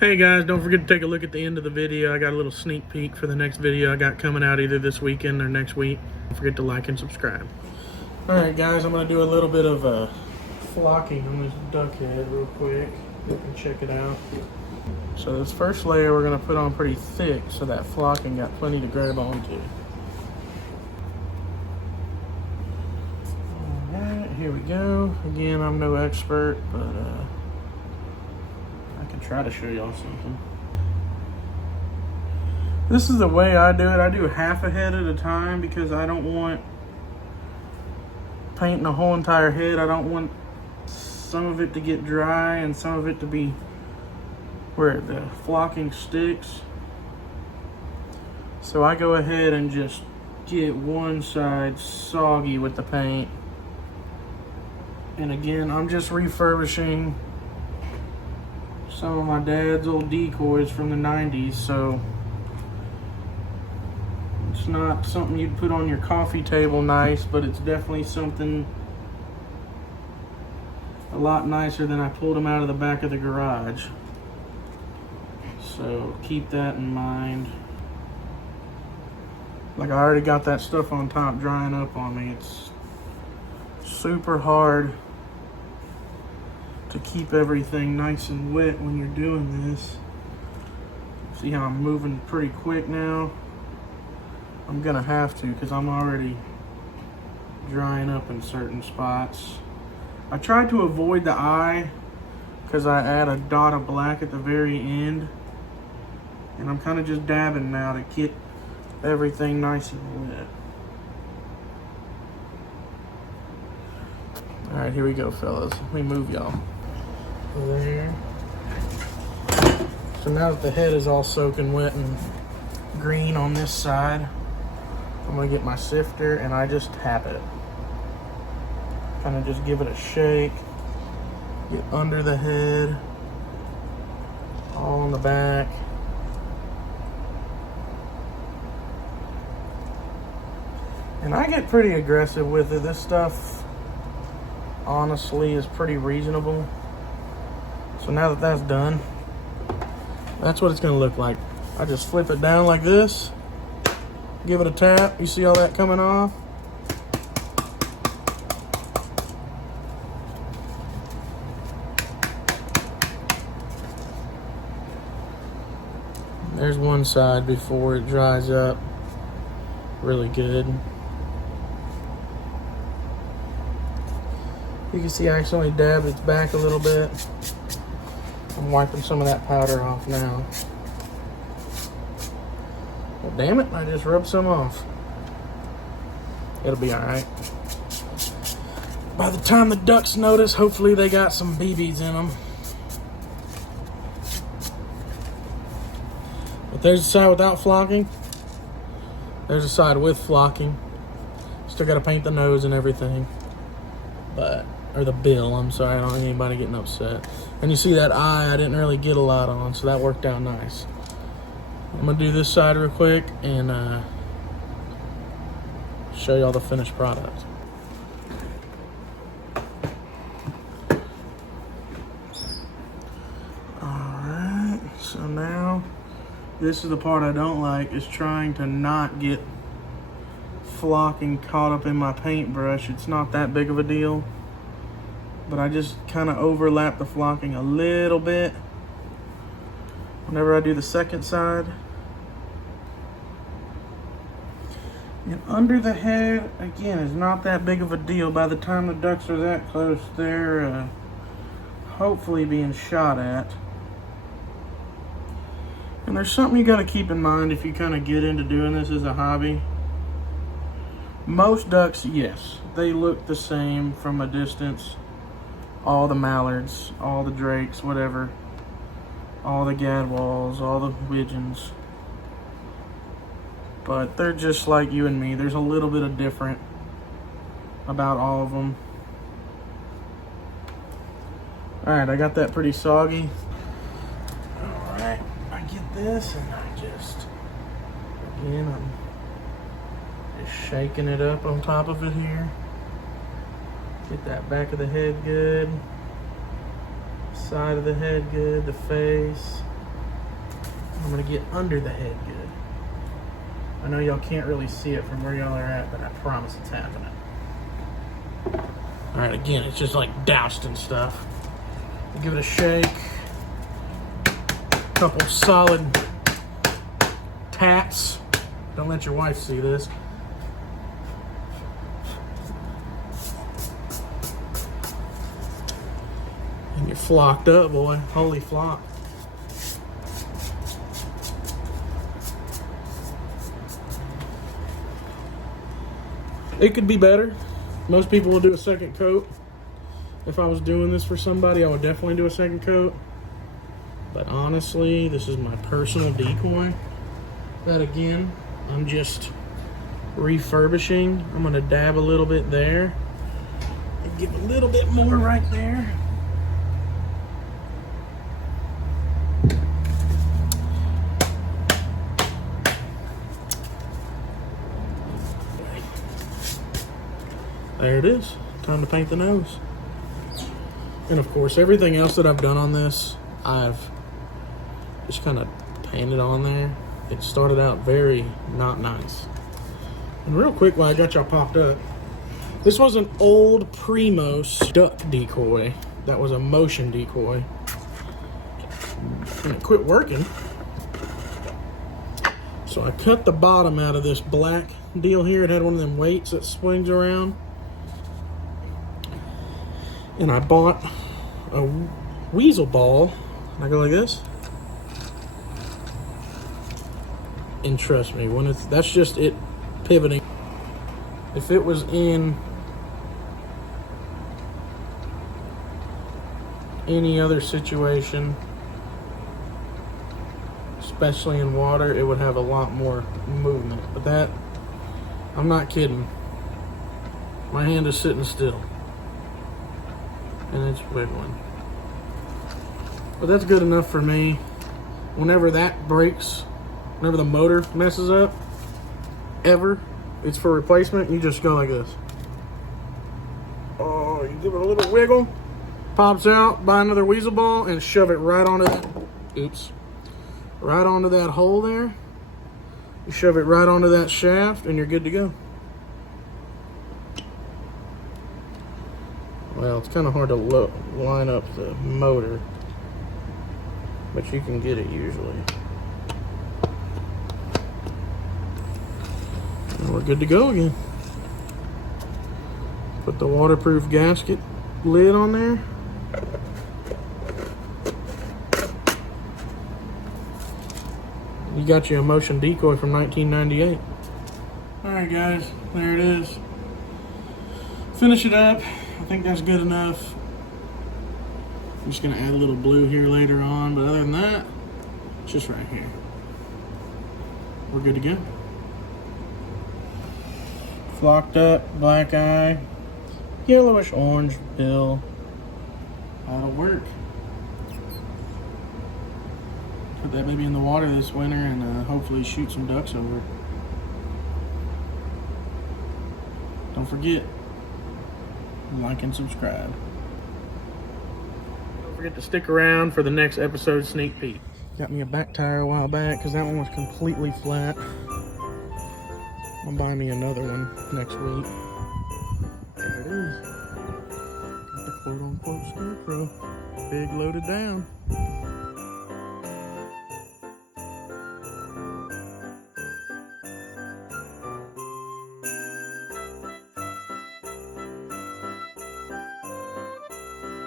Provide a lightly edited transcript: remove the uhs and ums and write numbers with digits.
Hey guys, don't forget to take a look at the end of the video. I got a little sneak peek for the next video I got coming out either this weekend or next week. Don't forget to like and subscribe. Alright guys, I'm going to do a little bit of flocking on this duck head real quick. You can check it out. So this first layer we're going to put on pretty thick so that flocking got plenty to grab onto. Alright, here we go. Again, I'm no expert, but I can try to show y'all something. This is the way I do it. I do half a head at a time because I don't want painting the whole entire head. I don't want some of it to get dry and some of it to be where the flocking sticks. So I go ahead and just get one side soggy with the paint. And again, I'm just refurbishing some of my dad's old decoys from the 90s, so it's not something you'd put on your coffee table nice, but it's definitely something a lot nicer than I pulled them out of the back of the garage. So keep that in mind. Like, I already got that stuff on top drying up on me. It's super hard to keep everything nice and wet when you're doing this. See how I'm moving pretty quick now? I'm gonna have to because I'm already drying up in certain spots. I tried to avoid the eye because I add a dot of black at the very end, and I'm kind of just dabbing now to get everything nice and wet. All right, here we go, fellas. Let me move y'all. There. So now that the head is all soaking wet and green on this side, I'm gonna get my sifter and I just tap it. Kind of just give it a shake. Get under the head, all on the back. And I get pretty aggressive with it. This stuff honestly is pretty reasonable. So now that that's done, that's what it's gonna look like. I just flip it down like this, give it a tap. You see all that coming off? There's one side before it dries up really good. You can see I accidentally dabbed its back a little bit. I'm wiping some of that powder off now. Well, damn it, I just rubbed some off. It'll be all right. By the time the ducks notice, hopefully they got some BBs in them. But there's a side without flocking. There's a side with flocking. Still got to paint the nose and everything. Or the bill, I'm sorry, I don't want anybody getting upset. And you see that eye, I didn't really get a lot on, so that worked out nice. I'm gonna do this side real quick and show y'all the finished product. Alright, so now, this is the part I don't like, is trying to not get flocking caught up in my paintbrush. It's not that big of a deal, but I just kind of overlap the flocking a little bit whenever I do the second side. And under the head, again, is not that big of a deal. By the time the ducks are that close, they're hopefully being shot at. And there's something you got to keep in mind if you kind of get into doing this as a hobby. Most ducks, yes, they look the same from a distance. All the mallards, all the drakes, whatever, all the gadwalls, all the widgeons. But they're just like you and me. There's a little bit of different about all of them. Alright, I got that pretty soggy. Alright, I get this and I just, again, I'm just shaking it up on top of it here. Get that back of the head good, side of the head good, the face. I'm gonna get under the head good. I know y'all can't really see it from where y'all are at, but I promise it's happening. All right, again, it's just like doused and stuff. Give it a shake. Couple solid taps. Don't let your wife see this. And you're flocked up, boy. Holy flock. It could be better. Most people will do a second coat. If I was doing this for somebody, I would definitely do a second coat. But honestly, this is my personal decoy. That again, I'm just refurbishing. I'm gonna dab a little bit there. And give a little bit more right there. There it is. Time to paint the nose. And of course, everything else that I've done on this, I've just kind of painted on there. It started out very not nice. And real quick, while I got y'all popped up, this was an old Primos duck decoy. That was a motion decoy. And it quit working. So I cut the bottom out of this black deal here. It had one of them weights that swings around. And I bought a weasel ball. And I go like this. And trust me, when that's just it pivoting. If it was in any other situation, especially in water, it would have a lot more movement. But that, I'm not kidding. My hand is sitting still. And it's wiggling. But that's good enough for me. Whenever that breaks, whenever the motor messes up, ever, it's for replacement, you just go like this. Oh, you give it a little wiggle, pops out, buy another weasel ball, and shove it right onto that, oops, right onto that hole there. You shove it right onto that shaft, and you're good to go. Well, it's kind of hard to line up the motor, but you can get it usually. And we're good to go again. Put the waterproof gasket lid on there. You got you a motion decoy from 1998. Alright guys, there it is. Finish it up. I think that's good enough. I'm just gonna add a little blue here later on, but other than that, it's just right here. We're good to go. Flocked up, black eye, yellowish orange bill. That'll work. Put that baby in the water this winter and hopefully shoot some ducks over it. Don't forget, like and subscribe. Don't forget to stick around for the next episode sneak peek. Got me a back tire a while back because that one was completely flat. I'll buy me another one next week. There it is. Got the quote-unquote scarecrow. Big loaded down.